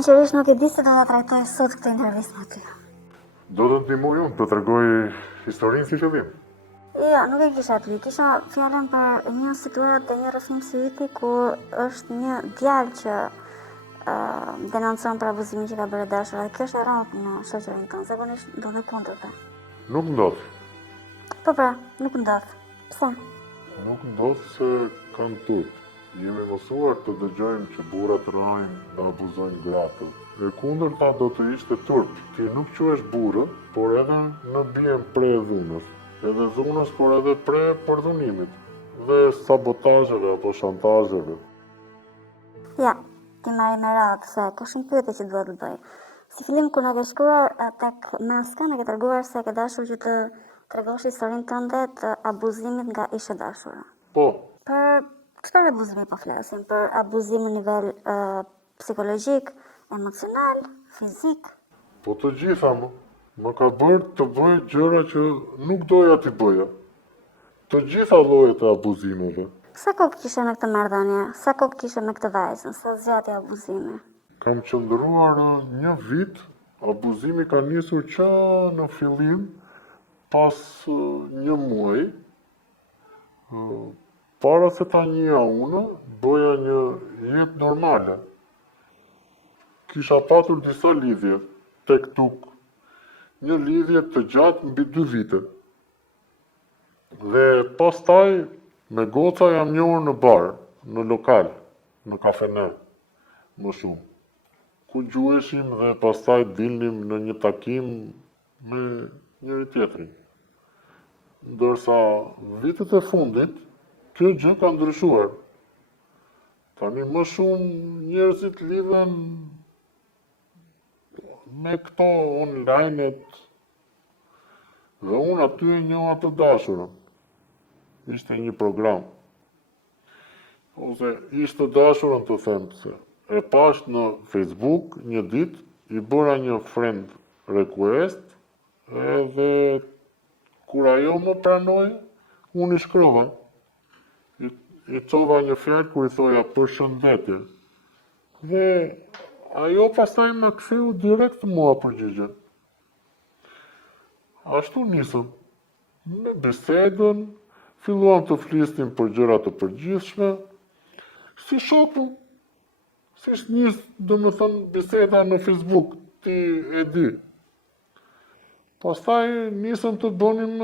Sinqerisht nuk e di se do ta trajtoj sot këtë intervistë me ty. Do të ndihmoj unë të tregoj historinë si fillim. Jo, nuk e kisha ty. Kisha fjalën për një situatë dhe një rrëfim syiti ku është një djalë që denoncon për abuzimin që ka bërë dashura. Dhe kjo është e rrallë në shoqërinë tonë. Zakonisht ndodhet kundërta. Nuk ndodh. Po pra, nuk ndodh. Pse? Nuk ndodh se kanë turp. Jemi mësuar të dëgjojmë që burrat rrajnë dhe abuzojnë gratë. E kundërta do të ishte turp. Ti nuk quhesh burrë, por edhe në bien pre dhunës. Edhe dhunës, por edhe pre përdhunimit dhe sabotazheve apo shantazheve. Ja, ti marri me radhë se ka shumë pyetje që duhet të bëj. Si fillim kur na ke shkruar tek Meska, na ke treguar se ke dashur që të tregosh historinë tënde të abuzimit nga ishe dashura. Po, Për çfarë abuzimi po flasim? Për abuzim në nivel psikologjik, emocional, fizik? po të gjitha më ka bërë të bëj gjëra që nuk doja t'i bëja. Të gjitha llojet e abuzimeve. Sa kohë kishe me këtë marrëdhënie? Sa kohë kishe me këtë vajzën? Sa zgjati abuzimi? Kam qëndruar një vit, abuzimi ka nisur që në fillim, pas një muaji, para se ta njihja unë, bëja një jetë normale. Kisha patur disa lidhje, tek tuk, një lidhje të gjatë mbi 2 vite. Dhe pastaj me goca jam njohur në bar, në lokal, në kafene, më shumë. Ku gjuheshim dhe pastaj dilnim në një takim me njëri tjetrin. Ndërsa vitet e fundit, kjo gjë ka ndryshuar. Tani më shumë njerëzit lidhen me këto online-et dhe unë aty e njoha të dashurën. Ishte një program. Ose ishte dashurën të them se. E pash në Facebook një ditë, i bëra një friend request, edhe kur ajo më pranoi, unë i shkrova. I çova një fjalë kur i thoja përshëndetje. Dhe ajo pastaj më ktheu direkt mua përgjigje. Ashtu nisëm. Me bisedën, filluam të flisnim për gjëra të përgjithshme, si shoku. Si nis, domethënë, biseda në Facebook, ti e di. Pastaj nisëm të bënim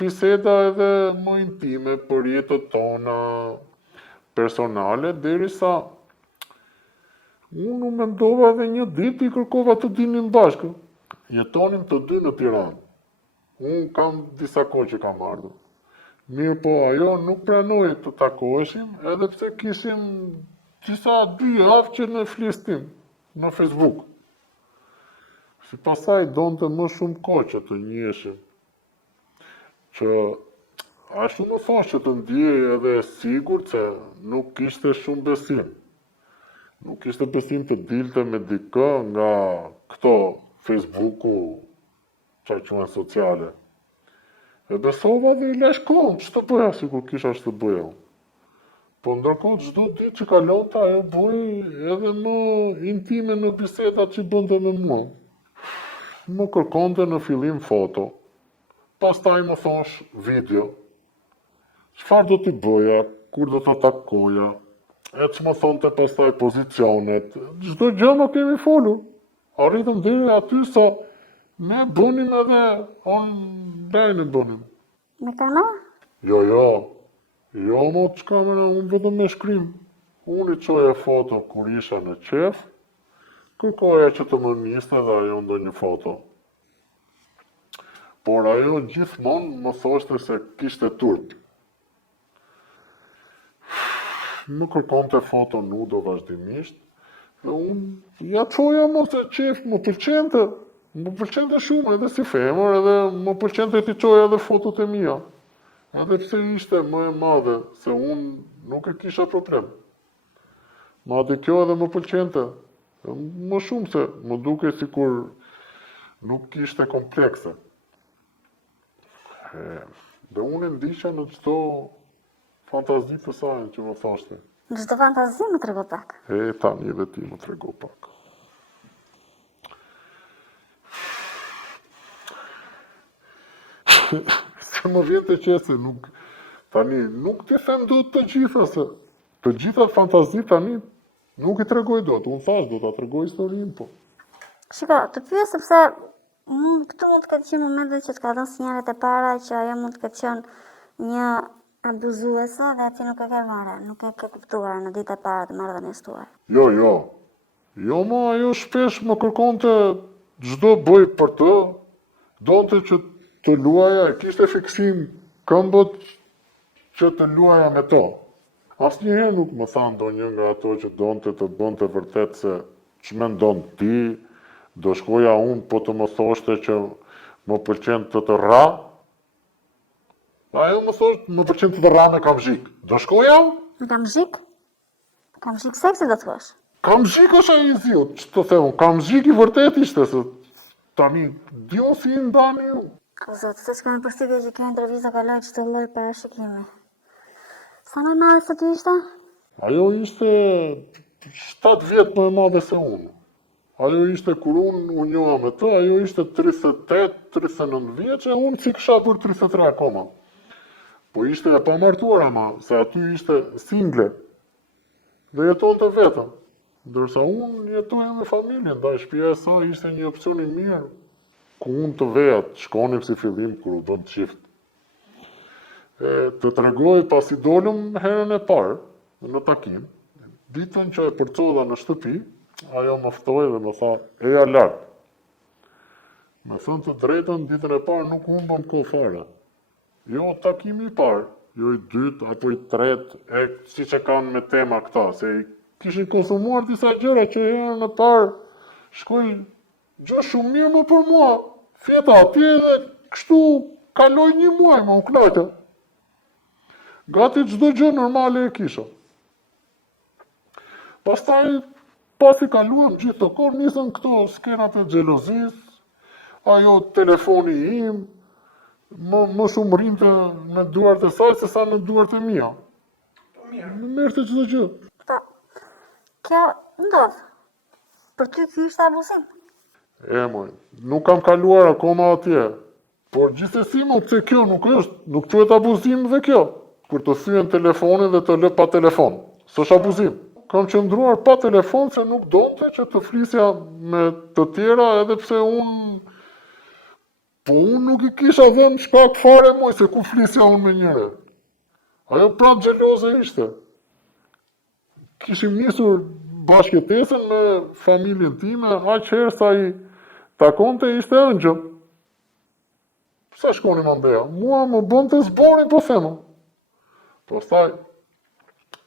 biseda edhe më intime për jetët tona personale, derisa unë mendova edhe një ditë i kërkova të dinim bashkë. Jetonim të dy në Tiranë. Unë kam disa kohë që kam ardhur. Mirë po, ajo nuk pranoi të takoheshim, edhe pse kishim disa 2 javë që në flisnim në Facebook. Si pasaj donte më shumë kohë që të njiheshim. Që ashtu më thosh që të ndjej edhe sigurt se nuk kishte shumë besim. Nuk kishte besim të dilte me dikë nga këto Facebooku, çfarë quhen sociale. E besova dhe i lash kohën, që të bëja si kur kisha që të bëja. Po ndërkohë çdo ditë që kalonte ajo bëi edhe më intime në bisedat që bënte me mua. Më kërkonte në fillim foto, pastaj më thosh video. Çfarë do t'i bëja, kur do të takoja, e që më thonte pastaj pozicionet. Çdo gjë më kemi folur. Arritëm deri aty sa ne bënim edhe online bënim. Me kamera? Jo, më të kamera, unë vetëm me shkrim. Unë i qoja foto kur isha në qef, kërkoja që të më niste dhe ajo ndonjë foto. Por ajo gjithmonë më thoshte se kishte turp. Më kërkonte foto nudo vazhdimisht, dhe unë ja qoja mos e qef, më pëlqente. Më pëlqente shumë edhe si femër, edhe më pëlqente t'i qoja edhe fotot e mia. Edhe pse ishte më e madhe, se unë nuk e kisha problem. Madje kjo edhe më pëlqente. Më shumë se më duke sikur nuk kishte komplekse. Dhe unë e ndisha në çdo fantazi të saj që më thoshte. Në çdo fantazi më trego pak. Tani edhe ti më trego pak. Se më vjen të qese, tani, nuk ti them dot të gjitha, se të gjitha fantazit tani nuk i tregoj dot, unë thash do ta tregoj historinë, po. Shiko, të pyes sepse këtu mund të ketë qenë momente që të ka dhënë sinjalet e para që ajo mund të ketë qenë një abuzuese dhe ti nuk e ke marrë, nuk e ke kuptuar në ditët e para të marrëdhënies tuaj. Jo, ma, ajo shpesh më kërkonte çdo bëj për të, donte që të luaja, kishte fiksim këmbët që të luaja me to. Asnjëherë nuk më tha ndonjë nga ato që donte të bënte vërtet se ç'mendon ti, do shkoja unë po të më thoshte që më pëlqen të ra. Ajo më thoshte më pëlqen të ra me kamzhik. Do shkoja unë? Në kamzhik? Kamzhik seksi do thuash? Kamzhik është ai i ziut, që të them, kamzhik i vërtet ishte, se tani, dio si i ndani ju. O zotë, se s'kam përshtypje që kjo intervista kaloj çdo lloj parashikimi. Sa më e madhe se ty ishte? Ajo ishte 7 vjet më e madhe se unë. Ajo ishte kur unë u njoha me të, ajo ishte 38-39 vjeç, e unë si kisha për 33 akoma. Po ishte e pamartuar ama, se aty ishte single. Dhe jetonte vetëm. Ndërsa unë jetoja me familjen, ndaj shtëpia e saj ishte një opsion i mirë, ku unë të vejat, shkonim si fillim kur u bëm çift. Të tregoj pasi dolëm herën e parë në takim, ditën që e përcova në shtëpi, ajo më ftoi dhe më tha, eja lart. Me thënë të drejtën, ditën e parë nuk humbëm kohë fare. Jo takimi i parë, jo i dytë apo i tretë, siç e kanë me tema këta, se kishin konsumuar disa gjëra që herën e parë shkoj gjë shumë mirë më për mua. Fjeta atje dhe kështu kaloj një muaj më u knaqe. Gati çdo gjë normale e kisha. Pastaj, pasi kaluam gjithë të kohë, nisën këto skenat e xhelozisë, ajo telefoni im, më shumë rinte në duart e saj se sa në duart e mia. Më merrte çdo gjë. Po, kjo ndodh. Për ty ky ishte abuzim. Moj, nuk kam kaluar akoma atje. Por gjithsesi më pse kjo nuk quhet abuzim dhe kjo. Kur të thyen telefonin dhe të lë pa telefon. S'është abuzim. Kam qëndruar pa telefon se nuk donte që të flisja me të tjera edhe pse unë nuk i kisha dhënë shkak fare moj se ku flisja unë me njëre. Ajo prapë xheloze ishte. Kishim nisur bashkëtesën me familjen time, aq herë sa i takonte ishte ëngjëll. Sa shkonim andeja? Mua më bënte zbori po thema. Pastaj,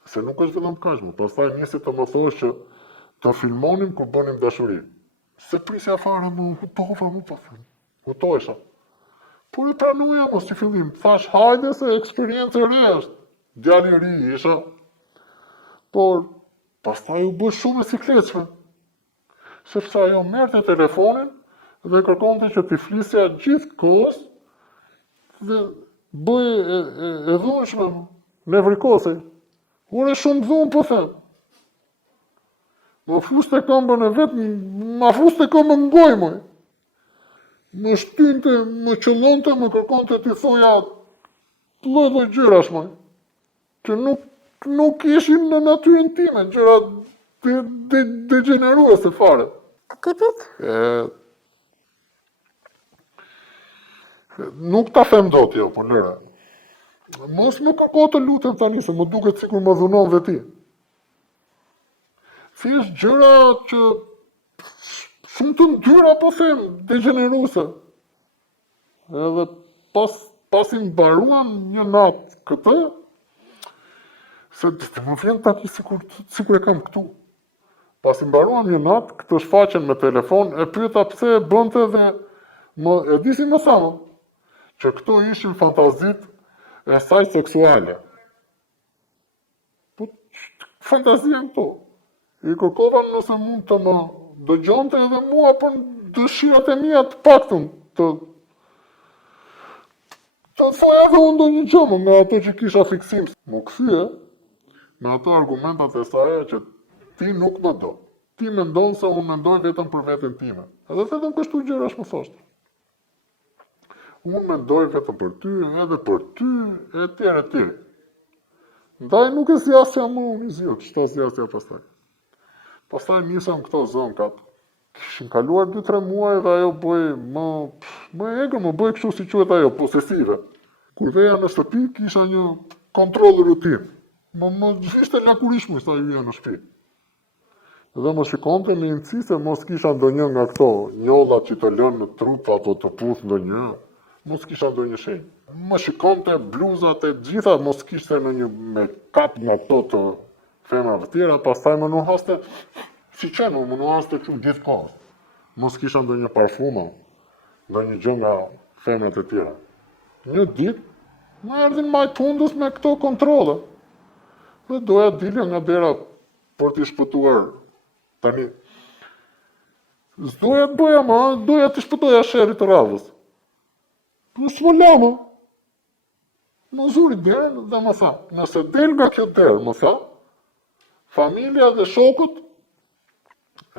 se nuk është vetëm kaq, pastaj nisi të më thosh që të filmonim kur bënim dashuri. Se prisja fare më hutova më po them. Hutohesha. Por e pranuja mos si fillim. Thash hajde se eksperiencë e re është. Djali i ri isha. Por pastaj u bë shumë e sikletshme. Sepse ajo merrte telefonin dhe kërkonte që t'i flisja gjithë kohës dhe bëj e dhunshme, nevrikose. Unë shumë dhunë po them. Më fuste këmbën e vetë, më fuste këmbën ngoj, moj. Më shtynte, më qëllonte, më kërkonte t'i thoja lloj gjërash, moj. Që nuk ishin në natyrën time, gjëra degeneruese fare. Tipit? Nuk ta them dot jo, po lëre. Mos më kërko të lutem tani, se më duket sikur më dhunon dhe ti. Thjesht gjëra që shumë të ndyra, po them, degeneruese. Edhe pasi mbaruan një natë këtë, se të më vjen tani sikur e kam këtu. Pasi mbaruan një natë, këtë shfaqen me telefon, e pyeta pse e bënte dhe e disi më thamë, që këto ishin fantazit e saj seksuale. Po, fantazia në to. I kërkova nëse mund të më dëgjonte edhe mua për dëshirat e mia të paktën të thoja edhe unë ndonjë gjë nga ato që kisha fiksim. Më kthye me ato argumentat e saj që ti nuk më do. Ti mendon se unë mendoj vetëm për veten time. Edhe vetëm kështu gjërash më thoshte. Unë mendoj vetëm për ty, edhe për ty, e tjerë. Ndaj nuk e zjasja më unë i zjo, kështu zjasja pastaj. Pastaj nisëm këto zonkat. Kishin kaluar 2-3 muaj dhe ajo bëj më egër, më bëj kështu si quhet ajo, posesive. Kur veja në shtëpi, kisha një kontroll rutin. Më ishte lakurishmu, sa hyja në shtëpi. Dhe më shikonte me inci se mos kisha ndonjë nga këto njollat që të lënë në trup apo të puth ndonjë, mos kisha ndonjë shenjë. Më shikonte bluzat e gjitha, mos kishte në një me kap nga këto të femrave tjera, pastaj më nuhaste, si qenë, më nuhaste që gjithë kohës. Mos kisha ndonjë parfuma, ndonjë gjë nga femrat e tjera. Një ditë, më erdhin majt fundës me këto kontrole. Dhe doja dilja nga dera për t'i shpëtuar. Tani, s'doja të bëja ma, doja t'i shpëtoja sherrit të radhës. Po s'më lama. Më zuri derën dhe më tha, nëse del nga kjo derë, më tha, familja dhe shokët,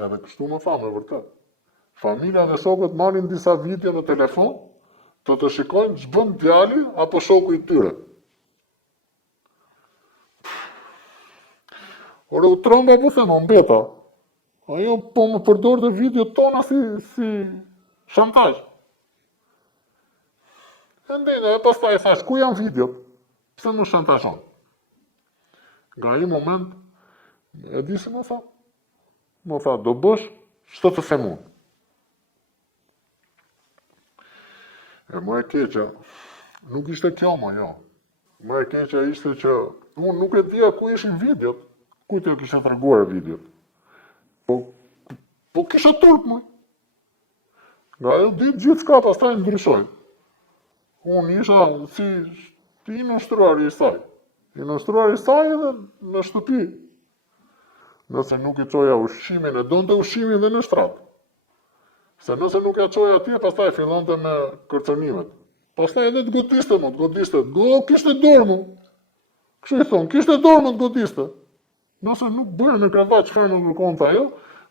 edhe kështu më tha me vërtet, familja dhe shokët marrin disa video në telefon, të shikojnë që bën djali apo shoku i tyre. Ore u tromba po se më mbeta. Ajo po më përdor të video tona si shantazh. E ndene, e pastaj thash, ku janë videot? Pse më shantazhon? Nga ai moment, e di se më tha. Më tha, do bësh, ç'të të them unë. E më e keqja, nuk ishte kjo më, jo. Më e keqja ishte që unë nuk e dija ku ishin videot, ku t'ja kisha treguar videot. Po kisha turp më. Nga ajo ditë gjithë s'ka, pastaj ndryshoj. Unë isha si i nështruari i saj. I nështruari i saj edhe në shtëpi. Nëse nuk i çoja ushqimin, e donte ushqimin dhe në shtrat. Se nëse nuk ja çoja atje, pastaj fillonte me kërcënimet. Pastaj edhe të godiste më, kishte dorë më. Kështu i thonë, kishte dorë më të godiste. Nëse nuk bërë në krevat çfarë nuk kërkonte ajo,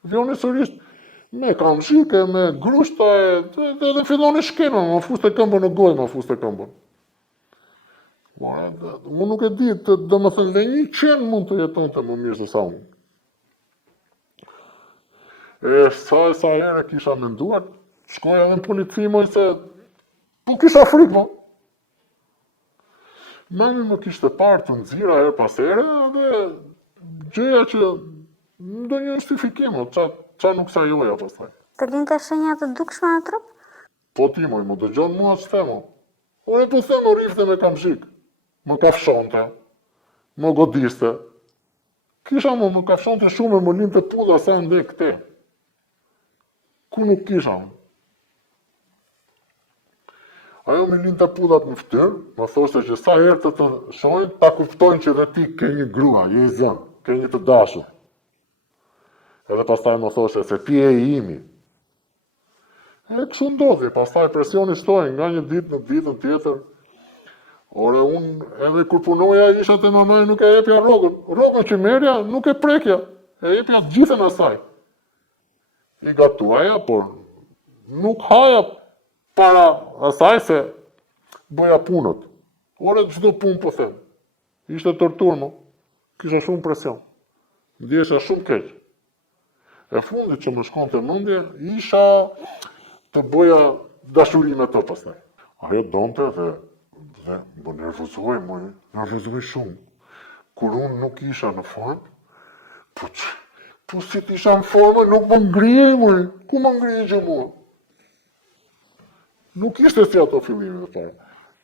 vjoni sërish me kamshike, me grushta, edhe filloni shkena, më fuste këmbën në gojë, më fuste këmbën. Unë nuk e di, do më thënë dhe një qenë mund të jetonte më mirë se sa unë. E sa ere kisha menduar, shkoja edhe në polici moj se, po kisha frikë mo. Mami më kishte parë të nxira herë pas here, dhe gjëja që ndonjë justifikim, qa nuk sa joja pastaj. Të linte shenja të dukshme në trup? Po ti moj, më dëgjon mua që themo. Ore po them më rifte me kamshik. Më kafshonte, më godiste. Kisha më kafshonte shumë e më linte pulla sa ndë këte. Ku nuk kisha më. Ajo me linte pullat në ftyrë, më thoshte që sa herë të shohin, ta kuptojnë që dhe ti ke një grua, je i zënë, ke një të dashur. Edhe pastaj më thoshte se ti e i imi. E kështu ndodhi, pastaj presioni shtoi nga një ditë në ditën tjetër. Ore unë edhe kur punoja isha te mamaj nuk e jepja rrogën. Rrogën që merja nuk e prekja, e jepja gjithën asaj. I gatuaja, por nuk haja para asaj se bëja punët. Ore çdo punë po them. Ishte torturë më. Kisha shumë presion. Ndjesha shumë keq. E fundit që më shkonte mendje, isha të bëja dashuri me to pastaj. Ajo donte dhe më nervozoj shumë. Kur unë nuk isha në formë, po si t'isha në formë, nuk më ngrije më, ku më ngrije që mua? Nuk ishte si ato fillime dhe fare.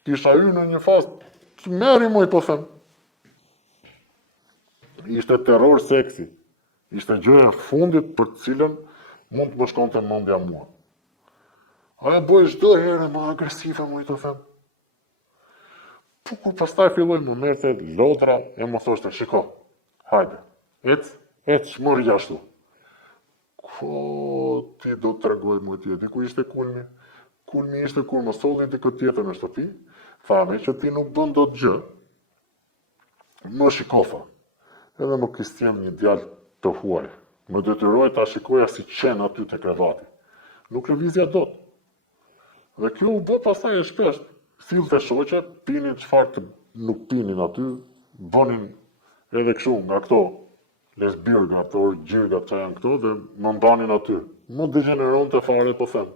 Kisha hyrë në një fazë, që meri më i po them. Ishte terror seksi. Ishte gjëja e fundit për të cilën mund të më shkonte mendja mua. Ajo bëj çdo herë më agresive më i të them. Po kur pastaj filloi më merrte lodra e më thoshte, shiko, hajde, ec, mori jashtu. Ko ti do të tregoj më ti, di ku ishte kulmi? Kulmi ishte kur më solli dikë tjetër në shtëpi, thame që ti nuk bën dot gjë. Më shikofa. Edhe më kistjem një djalë të huaj. Më detyroi ta shikoja si qen aty te krevati. Nuk lëvizja dot. Dhe kjo u bë pastaj e shpesht. Sillte shoqe, pinin çfarë të nuk pinin aty, bënin edhe kështu nga këto lesbirga, ato gjirga që janë këto dhe më mbanin aty. Më degeneronte fare po them.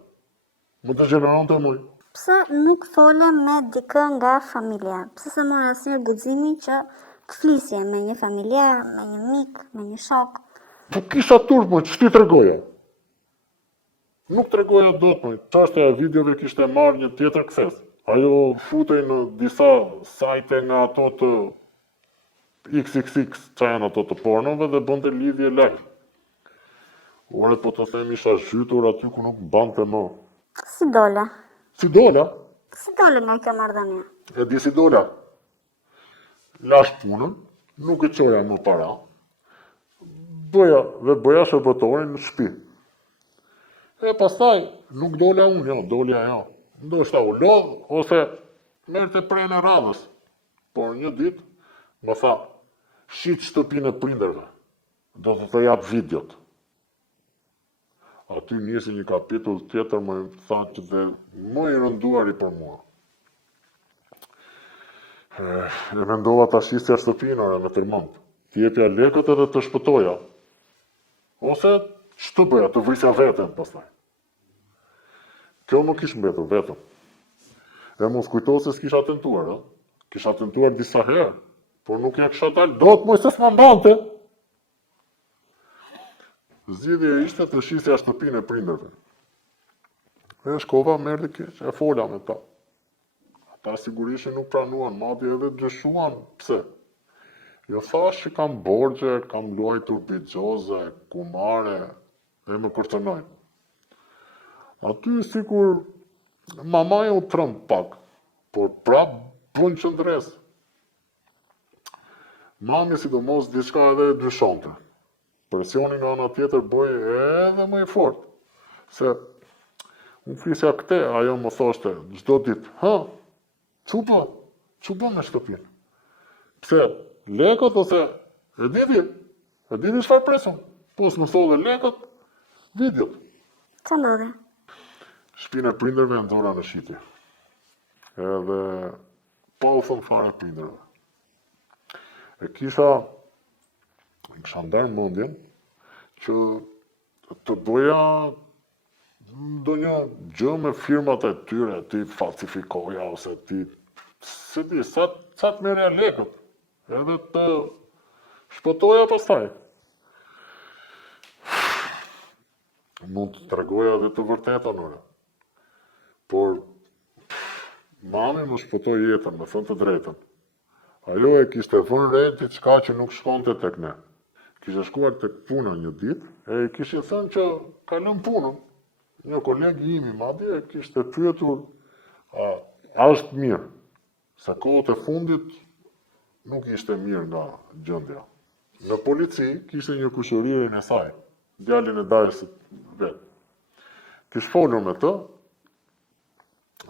Më degeneronte muj. Pse nuk fole me dikë nga familja? Pse se mora asnjëherë guximin që të flisje me një familjar, me një mik, me një shok? Po kisha turp, më ç'ti tregoja? Nuk tregoja dot, më. Çështja e videove kishte marrë një tjetër kthes. Ajo futej në disa sajte nga ato të XXX, që janë ato të pornove dhe bënte lidhje live. Ore po të them isha zhytur aty ku nuk bante më. Si dole? Si dola? Si dole nga kjo marrëdhënie? E di si dola. Lash punën, nuk e qoja më para. Bëja shërbëtorin në shtëpi. E pastaj nuk dola unë, jo, dolja ajo. Ndoshta u lodh ose merrte prenë radhës. Por një ditë më tha, shit shtëpinë e prindërve. Do të jap videot. Aty nisi një kapitull tjetër më tha që dhe më i rënduari për mua. E mendova ta shisja shtëpinë ore me tërmend. Ti jepja lekët edhe të shpëtoja. Ose ç'të bëja, të vrisja veten pastaj. Kjo më kish mbetur vetëm. E mos kujto se s'kisha tentuar, ë? Kisha tentuar disa herë, por nuk ja kisha dalë dot më se s'ma mbante. Zgjidhja ishte të shisja shtëpinë e prindërve. E shkova merrti keq, e fola me ta. Ata sigurisht nuk pranuan, madje edhe dyshuan. Pse? Jo thash që kam borxhe, kam luajtur bixhoze, kumare, dhe më kërcënojnë. Aty sikur mamaja u trëmb pak, por prap bën qëndres. Mami sidomos diçka edhe e dyshonte. Presioni nga ana tjetër bëj edhe më i fort. Se unë flisja këte, ajo më thoshte çdo ditë, ç'u bë me shtëpinë? Pse? Lekët ose e diti çfarë presun? Po s'më tholle lekët, videot. Ç'a ndodhi? Shtëpinë e prindërve e ndora në shitje. Edhe pa u thënë fare prindërve. E kisha ndarë mendjen që të bëja ndonjë gjë me firmat e tyre, ti falsifikoja ose ti se di, sa të merrja lekët, edhe të shpëtoja pastaj. Mund të tregoja edhe të vërtetën ore. Por mami më shpëtoi jetën, me thënë të drejtën. Ajo e kishte vënë re diçka që nuk shkonte tek ne. Kishte shkuar tek puna një ditë e i kishte thënë që ka lënë punën. Një koleg i imi madje e kishte pyetur, a është mirë? Se kohët e fundit nuk ishte mirë nga gjendja. Në polici kishte një kushëririn e saj, djalin e dajësit vet. Kish folur me të,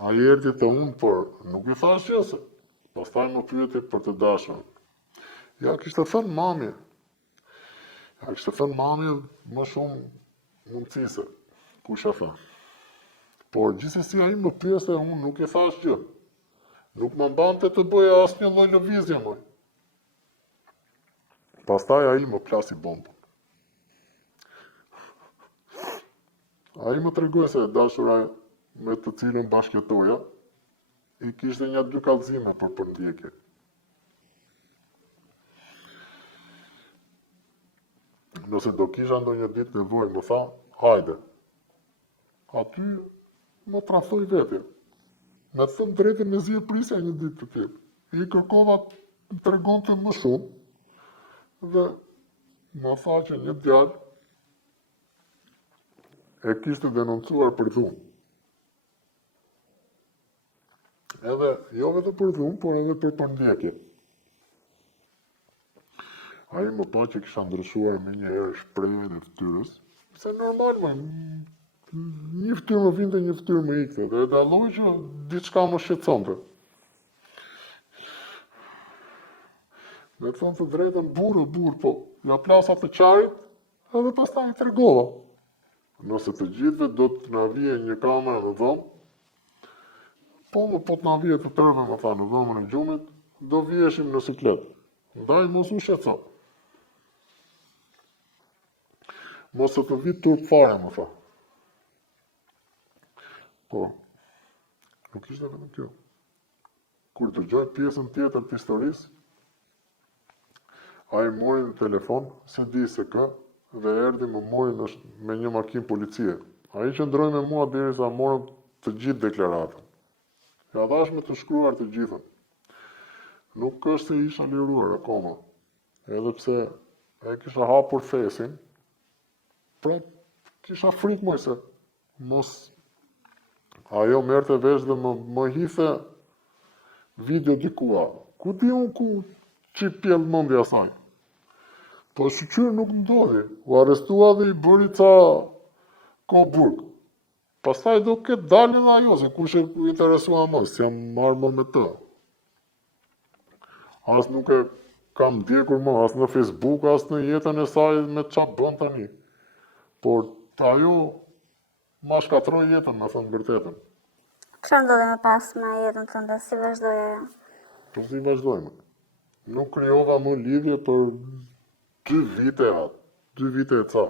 ai erdhi te unë, por nuk i thash gjëse. Pastaj më pyeti për të dashur. Ja kishte thënë mami. Ja kishte thënë mami më shumë mundësise. Kush e tha? Por gjithsesi ai më pyeste, unë nuk i thash gjë. Nuk më mbante të bëja asnjë lloj lëvizje më. Pastaj ai më plasi bombën. Ai më tregoi se dashura me të cilën bashkëtoja, i kishte një 2 kallëzime për përndjekje. Nëse do kisha ndonjë ditë nevojë, më tha, hajde. Aty më trafoj vete. Me të thëmë drejtën me zi e prisja një ditë të tjetë. I kërkova të tregonte më shumë dhe më tha që një djalë e kishte denoncuar për dhunë. Edhe jo vetëm për dhunë, por edhe për përndjekje. Ai më pa që kisha ndryshuar me një herë shprehjen e fytyrës, se normal një fytyrë më vinte, një fytyrë më ikte, dhe dalloj që diçka më shqetësonte. Me të thënë të drejtën, burr, po ja plasa të qarit, edhe pastaj i tregova. Nëse të gjithëve do të na vije një kamerë në dhomë, Po të na vije të tërve, më tha, në dhomën e gjumit, do vjeshim në siklet. Ndaj mos u shqetëso. Mos të vit turp fare, më tha. Po, nuk ishte vetëm kjo. Kur të gjoj pjesën tjetër të historisë, a i mori në telefon, se di se kë, dhe erdi më mori me një makinë policie. A i që ndroj me mua deri sa morëm të gjithë deklaratën. Ja dhash me të shkruar të gjithën. Nuk është se isha liruar akoma, edhe pse e kisha hapur thesin, pra kisha frikë moj se mos ajo merte vesh dhe më hithe video dikua. Ku di unë ku që pjellë mëndja saj? Po shqyr nuk ndodhi, u arrestua dhe i bëri ca ko burg. Pastaj do këtë dalin dhe ajo, se kush e interesua më, si jam marrë më me të. As nuk e kam ndjekur më, as në Facebook, as në jetën e saj me qa bën tani. Por ajo ma shkatroj jetën, me thënë vërtetën. Çfarë ndodhi më pas me jetën tënde, si vazhdoi ajo? Po si vazhdojmë. Nuk krijova më lidhje për 2 vite atë, 2 vite e ca.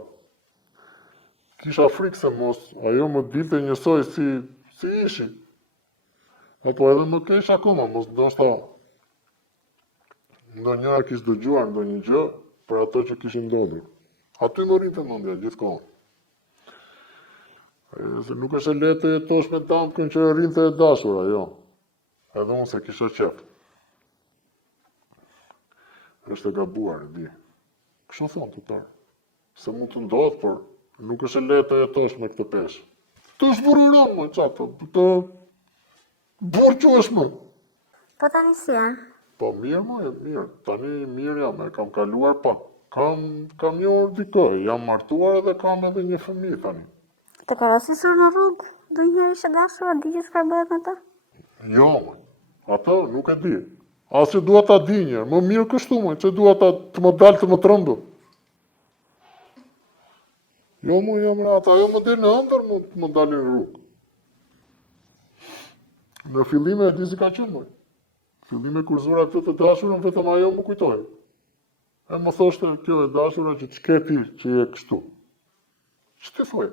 Kisha frikë se mos ajo më dilte njësoj si ishi. Apo edhe më kesh akoma, mos ndoshta ndonjëra kishte dëgjuar ndonjë gjë për ato që kishin ndodhur. Aty më rrinte mendja gjithkohë. Se nuk është e lehtë të jetosh me damkën që rrinte e dashura, jo. Edhe unë se kisha qef. Është e gabuar, e di. Kështu thonë të tarë. Se mund të ndodhë, por nuk është e lehtë të jetosh me këtë peshë. Të zbururon, më qatë, të burë që është më. Po tani si janë? Po mirë, më e mirë. Tani mirë jam, e kam kaluar pak. Kam njohur dikë, jam martuar edhe kam edhe një fëmijë tani. Të karosisur në rrugë, do njëherë ishe dashur, di që çfarë bëhet me të? Jo, më. Ato nuk e di. As që dua ta di njërë, më mirë kështu, më, që dua të më dalë të më trëmbu. Jo, më jam rata, ajo më dhe në ëndër më dalë në rrugë. Në fillime e di si ka qenë, më. Fillime kur zura këtë të dashurën, vetëm ajo më kujtoj. E më thoshte, kjo e dashura që ç'ke ti që je kështu. Që ti thoj?